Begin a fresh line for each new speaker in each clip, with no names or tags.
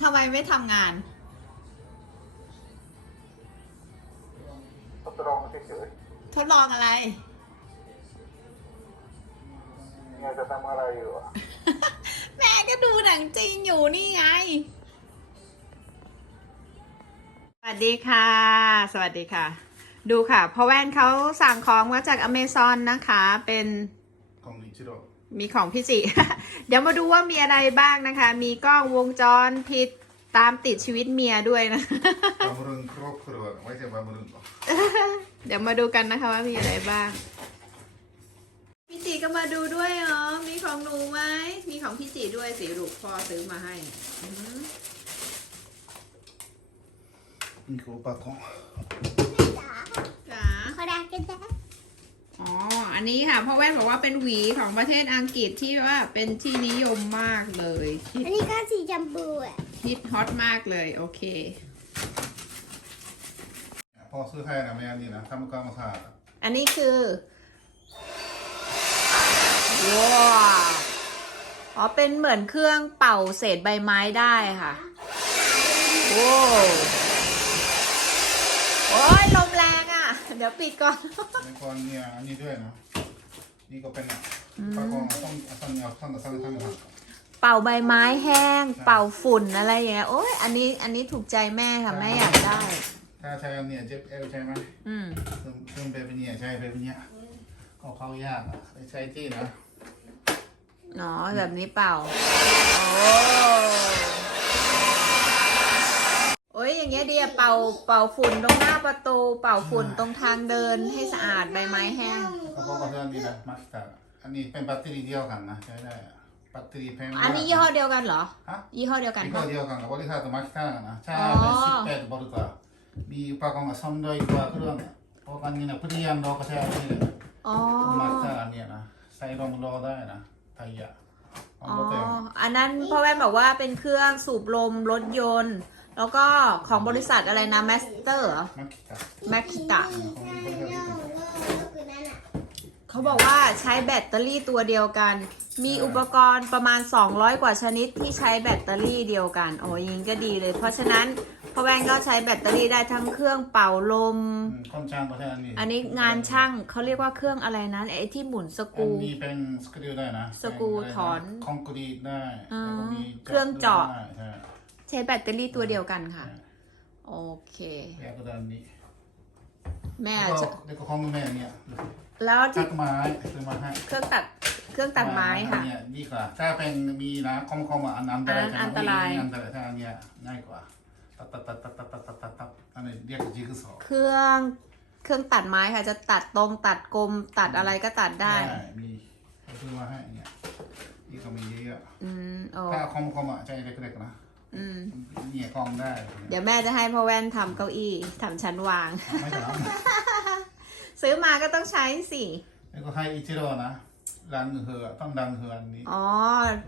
ทำไมไม่ทำงาน
ทดลองเฉย
ทดลองอะไร
ๆเนี่ยจะทำอะไรอยู่อะ
แม่ก็ดูหนังจีนอยู่นี่ไง สวัสดีค่ะ สวัสดีค่ะ ดูค่ะพ่อแว่นเขาสั่งของมาจากอเมซอนนะคะ เป็น
ของนิชิโร่
มีของพี่จิ เดี๋ยวมาดูว่ามีอะไรบ้างนะคะ มีกล้องวงจรปิดตามติดชีวิตเมียด้วยนะ
บำรุงครอบครัวไว้จะบำรุงก่อน
เดี๋ยวมาดูกันนะคะว่ามีอะไรบ้าง พี่จิก็มาดูด้วยเหรอ มีของหนูไหม มีของพี่จิด้วยสิลูกพ่อซื้อมาให้อือหือ
นี่คืออุปกรณ์
จ๋า
ขอดากันได้
อ๋อ อั นนี้ค่ะพ่อแว่นบอกว่าเป็นหวีของประเทศอังกฤษที่ว่าเป็นที่นิยมมากเลยฮิต
อันนี้ก็สีชมพูอะ
ฮิตฮอตมากเลยโอเค
พ่อซื้อให้นะแม่นี่นะทำกรรมฐาน
อันนี้คือว้าวอ๋อเป็นเหมือนเครื่องเป่าเศษใบไม้ได้ค่ะโอ้โอ้ยลมแรงอะ เดี๋ยวปิดก่อน
ในกรเนี่ยอันนี้ด้วยนะนี่ก็เป็นอุปกรณ์ต้องต้องเอาต้องต้องต้องทำ
เป่าใบไม้แห้ง เป่าฝุ่นอะไรอย่างเงี้ยโอ้ยอันนี้อันนี้ถูกใจแม่ค่ะแม่อยากได้
ถ้าใช้อันเนี้ยเจ็บเอวใช่ไหม
อืม
เครื่องเครื่องแบบนี้ใช้แบบนี้ก็เข้ายากอะใช้ที่นะ
เนาะแบบนี้เป่า โอ้ โอ้ยอย่างเงี้ยดีอะเป่าเป่าฝุ่นตรงหน้าประตู เป่าฝุ่นตรงทางเดินให้สะอาดใบไม้แห้ง
ก็เพราะว่าเรื่องนี้นะมาสเตอร์อันนี้เป็นแบตเตอรี่เดียวกันนะใช้ได้อะแบตเตอรี่แพงมาก
อันนี้ยี่ห้อเดียวกันเหรอ
ฮะ
ยี่ห้อเดียวกัน
ยี่ห้
ปะ
อเดียวกันกับบริษัทมาสเตอร์นะชา
อ๋อ
เป็นสิบแปดบริษัทมีอุปกรณ์สองร้อยกว่าเครื่องเพราะกันนี้นะพรียมเราก็ใช้อันนี้เลย
อ๋อ
มาสเตอร์อันเนี้ยนะใส่ลงรอได้นะไทยอะของ
อ๋อ
รถเต็ม
อันนั้นพ่อแว่นบอกว่าเป็นเครื่องสูบลมรถยนต์ แล้วก็ของบริษัทอะไรนะแมสเตอร์
มาคิตะ
แมคคิตะ
ของบริษัทที่เป็น
ก็คือนั่นอะ
เขาบอกว่าใช้แบตเตอรี่ตัวเดียวกัน มีอุปกรณ์ประมาณ 200 กว่าชนิดที่ใช้แบตเตอรี่เดียวกัน โอ้ยยิงก็ดีเลย เพราะฉะนั้นพ่อแว่นก็ใช้แบตเตอรี่ได้ทั้งเครื่องเป่าลม
อืมค่อนข้างก็ใช้อันนี้
อันนี้งานช่างเขาเรียกว่าเครื่องอะไรนะไอ้ที่หมุนสก
อั
รู
นนี้เป็นสกรูได้นะ
สกรูถอน
คอนกรีตได้
อ๋อ
แล้วก็มี
เครื่องเจาะ
ได้ใช่
ใช้แบตเตอรี่ตัวเดียวกันค่ะ โอเค
แยกก็ได้อันนี้
แม่
แล้วก็
จะ
แล้วก็ของแม่เนี่ย
แล้ว
ตั
ที่
ดไม้ซื้อมาให้
เครื่องตัดเครื่องตัดไม้ค่ะ
อันเนี้ยดีกว่าถ้าเป็นมีนะคอมคอมอะอันอันตราย
อันตราย
อันตรายถ้าอันเนี้ยง่ายกว่าตัดตัดตัดตัดตัดตัดตัดตัดตัดอันนี้เรียกว่าจิกซอว์
เครื่องเครื่องตัดไม้ค่ะ จะตัดตรงตัดกลมตัดอะไรก็ตัดได้
มีซื้อมาให้เนี่ยนี่ก็มีเยอะ
อืมโอ้
ถ้าคอมคอมอะใจเล็กๆนะ
อืม
เนี่ยกล้องได้
เดี๋ยวแม่จะให้พ่อแว่นทำเก้าอี้ทำชั้นวาง
ไม่ถาม
ซื้อมาก็ต้องใช้สิ
แล้วก็ให้อิจิโร่นะดังเหือต้องดังเหืออันนี้
อ๋อ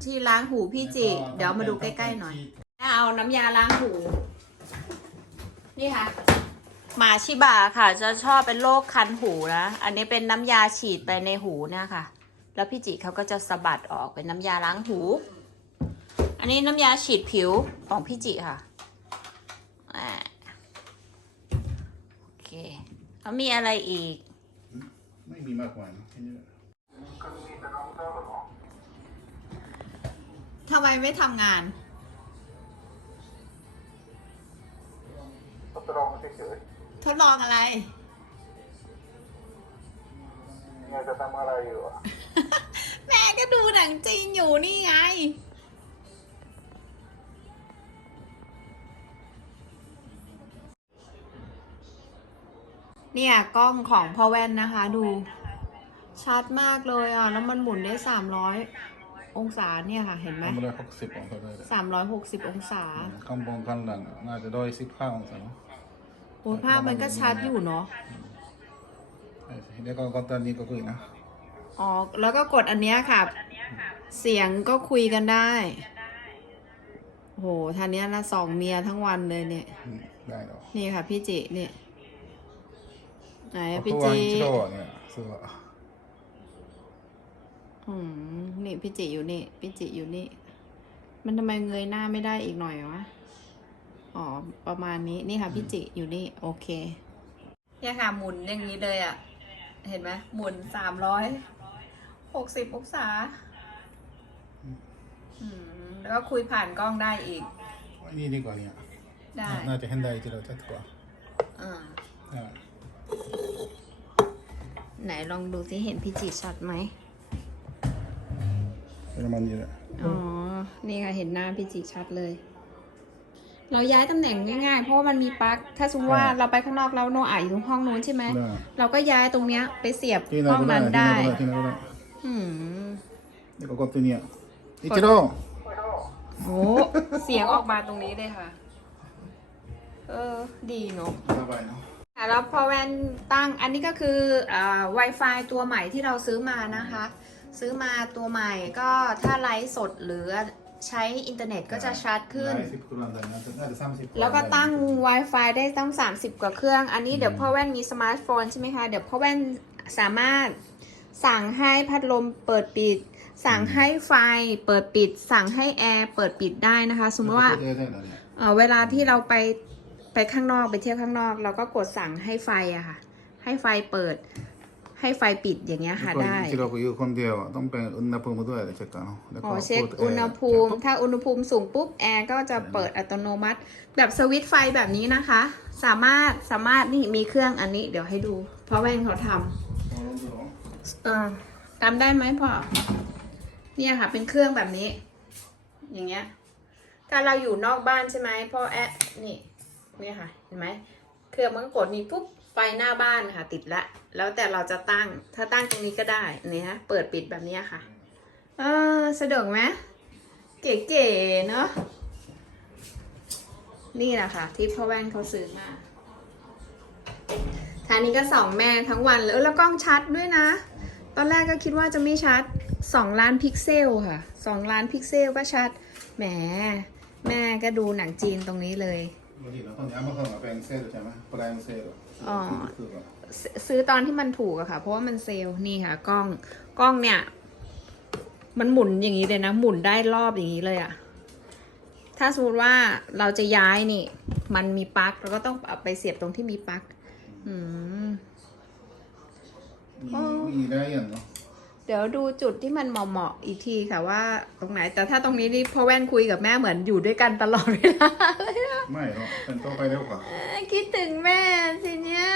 ที่ล้างหูพี่จิ
แล้วก็
เดี๋ยวมาดูใก
ต้
ล้
ง
ๆหน่อย
ที่
เอาน้ำยาล้างหู นี่ค่ะ หมาชิบะค่ะ จะชอบเป็นโรคคันหูนะ อันนี้เป็นน้ำยาฉีดไปในหูเนี่ยค่ะ แล้วพี่จิเขาก็จะสะบัดออกเป็นน้ำยาล้างหู อันนี้น้ำยาฉีดผิวของพี่จิค่ะอ่าโอเคแล้วมีอะไรอีก
ไม่มีมากกว่านะแค่นี้แหละ
ทำไมไม่ทำงาน
ทดลองเฉย
ทดลองอะไร
ๆเนี่ยจะทำอะไรอยู่อะ
แม่ก็ดูหนังจีนอยู่นี่ไง เนี่ยกล้องของพ่อแว่นนะคะดู ชัดมากเลยอะ แล้วมันหมุนได้สามร้อยองศาเนี่ยค่ะ เห็นไหม
ทำอะไรหกสิบองศาได้เลย
สามร้อยหกสิบองศา
ข้างบนข้างหลังน่าจะได้สิบห้าองศาเนอะ
โอ้ยภาพมันก็ชัดอยู่เนาะ
ใช่ๆแล้วก็ก็ตอนนี้ก็คุยนะ
อ๋อแล้วก็กดอันเนี้ยค่ะ เสียงก็คุยกันได้โหท่านเนี้ยละสองเมียทั้งวันเลยเนี่ย
อืมได้หรอ
นี่ค่ะพี่จินี่ ไหนอะ
เพ
พี่
ราะว่า
จิ
อิจิโร่เนี่ยซื้อว่า
อืมนี่พี่จิอยู่นี่พี่จิอยู่นี่ มันทำไมเงยหน้าไม่ได้อีกหน่อยวะอ๋อประมาณนี้นี่ค่ะพี่จิอยู่นี่ โอเคเนี่ยค่ะหมุนอย่างนี้เลยอะ่ะ เห็นไหมหมุนสามร้อยหกสิบองศาอืมแล้วก็คุยผ่านกล้องได้อีก
อันนี้ดีกว่าเนี่ย
ได้
น่าจะเห็นได้ที่เราจะกว่า
อ่า
อ่า
ไหน ลองดูสิเห็นพี่จิชัดไหม
ประมาณนี้แหละ
อ๋อ นี่ค่ะเห็นหน้าพี่จิชัดเลย เราย้ายตำแหน่งง่ายๆ เพราะว่ามันมีปลั๊กถ้าสมมติว่าเราไปข้างนอกแล้วโนอะอยู่ตรงห้องนู้นใช่ไหม
ได้
เราก็ย้ายตรงเนี้ยไปเสียบ
ที่ไหน
ห้อง
ก็ได้
นั้น
ที่ไหน
ได้
ก็ได้ ที่ไหนก็ได้
อืม
เดี๋ยวก็กดตัวเนี้ยอิจิโร่
โอ้เสียงออกมาตรงนี้เลยค่ะ เออ ดีเนาะ
สบายเนาะ
อะแล้วพอแวนตั้งอันนี้ก็คืออ่า Wi-Fi ตัวใหม่ที่เราซื้อมานะคะ ซื้อมาตัวใหม่ก็ถ้าไลฟ์สดหรือใช้อินเทอร์เน็ตก็จะชัดขึ้น
ได้สิบกว่าได้นะน่าจะสามสิบ
แล้วก็ตั้ง Wi-Fi ได้ตั้ง 30 กว่าเครื่อง อันนี้เดี๋ยวพ่อแว่นมีสมาร์ทโฟนใช่ไหมคะ เดี๋ยวพ่อแว่นสามารถสั่งให้พัดลมเปิดปิด สั่งให้ไฟเปิดปิด สั่งให้แอร์เปิดปิดได้นะคะ สมมติว่า
ได้ได้ได้
เอ่อเวลาที่เราไป ไปข้างนอกไปเที่ยวข้างนอก เราก็กดสั่งให้ไฟอะค่ะ ให้ไฟเปิด ให้ไฟปิดอย่างเงี้ยค่ะได้
อิจิโร่ก็อยู่คนเดียวอะต้องเป็นอุณหภูมิด้วยเช็คกันเนาะแล้ว
อ๋
ก็
อเช็ค
ปิดแร์
อุณหภูมิ ถ้าอุณหภูมิสูงปุ๊บแอร์ก็จะเปิดอัตโนมัติ แบบสวิตช์ไฟแบบนี้นะคะ สามารถสามารถนี่มีเครื่องอันนี้เดี๋ยวให้ดู เพราะแว่นเขาทำ
เอาลองดูเนาะ
เออทำได้ไหมพ่อเนี่ยค่ะ เป็นเครื่องแบบนี้ อย่างเงี้ย ถ้าเราอยู่นอกบ้านใช่ไหมพ่อแอะนี่ เนี่ยค่ะ เห็นไหมเครื่องมันก็กดนี่ปุ๊บไฟหน้าบ้านค่ะ ติดละ แล้วแต่เราจะตั้ง ถ้าตั้งตรงนี้ก็ได้เนี่ยฮะ เปิดปิดแบบเนี้ยค่ะ เออสะดวกไหมเก๋ๆเนาะ นี่แหละค่ะ ที่พ่อแว่นเขาซื้อมาทางนี้ก็สองแม่ทั้งวันเลยเออแล้วกล้องชัดด้วยนะ ตอนแรกก็คิดว่าจะไม่ชัดสองล้านพิกเซลค่ะสองล้านพิกเซลก็ชัด แหม แม่ก็ดูหนังจีนตรงนี้เลย
บางทีเราต้องย้ำมาเข้ามาเป็นเซลล์ใช่ไหมปลายเซลล์
อ๋อ
คือแบบ
ซซื้อตอนที่มันถูกอะค่ะ เพราะว่ามันเซลล์นี่ค่ะ กล้อง กล้องเนี่ย มันหมุนอย่างนี้เลยนะ หมุนได้รอบอย่างนี้เลยอะถ้าสมมติว่าเราจะย้ายนี่ มันมีปลั๊กเราก็ต้องเอาไปเสียบตรงที่มีปลั๊ก อืม
มีมีได้ยังเนาะ
เดี๋ยวดูจุดที่มันเหมาะๆอีกทีค่ะว่าตรงไหน แต่ถ้าตรงนี้นี่พ่อแว่นคุยกับแม่เหมือนอยู่ด้วยกันตลอดเวลาเลยนะ
ไม่หรอกเป็นต้องไปเร็วกว่า
คิดถึงแม่สิเนี่ย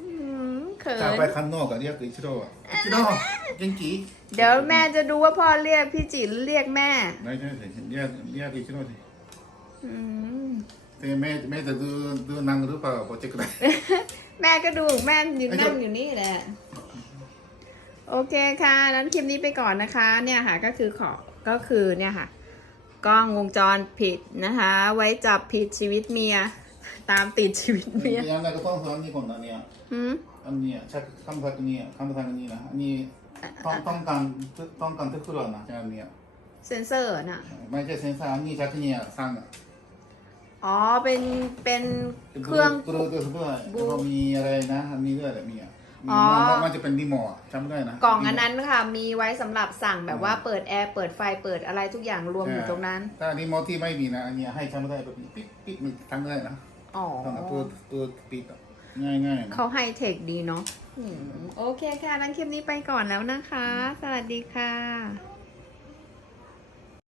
อืมเขิ
ถ้านไปข้างนอกก็เรียกอิจิโร่อะอิจิโร่ยังกี
เดี๋ยวแม่จะดูว่าพ่อเรียกพี่จิหรือเรียกแม่
ไม่ใช่สิเรียกเรียกอิจิโร่สิ
อืม
แต่แม่แม่จะดูดูหนังหรือเปล่าพอเช็คได้
แม่ก็ดูแม่ยืน
ไอ้
นั่
เจ้า
งอยู่นี่แหละ โอเคค่ะนั้นคลิปนี้ไปก่อนนะคะ เนี่ยค่ะก็คือขอก็คือเนี่ยค่ะ กล้องวงจรผิดนะคะ ไว้จับผิดชีวิตเมีย ตามติดชีวิตเมีย
ยังไงก็ต้องสอนนี่ก่อนนะเนี่ย
หืม
อันนี้เช็คคำสั่งนี้คำสั่งนี้นะอันนี้ต้องต้องการต้องการทุกคนนะอันนี้
เซนเซอร์น่ะ
ไม่ใช่เซนเซอร์อันนี้จากนี้สั่ง
อ๋อเป็นเป็นเครื่อง
บลูทูธด้วยแล้วก็มีอะไรนะอันนี้ด้วยแหละมีอะมี
อ๋อ
มันมันจะเป็นรีโมทจำได้นะ
กล่องอันนั้นค่ะ มีไว้สำหรับสั่งแบบว่าเปิดแอร์เปิดไฟเปิดอะไรทุกอย่างรวมอยู่ตรงนั้น
ถ้ารีโมทที่ไม่มีนะอันนี้ให้จำได้แบบปิ๊บปิ๊บมันทำได้นะ
อ๋อ
ต้องเอาตัวตัวปิดอะง่ายง่ายๆนะ
เขาไฮเทคดีเนาะอืมโอเคค่ะ นั้นคลิปนี้ไปก่อนแล้วนะคะ สวัสดีค่ะ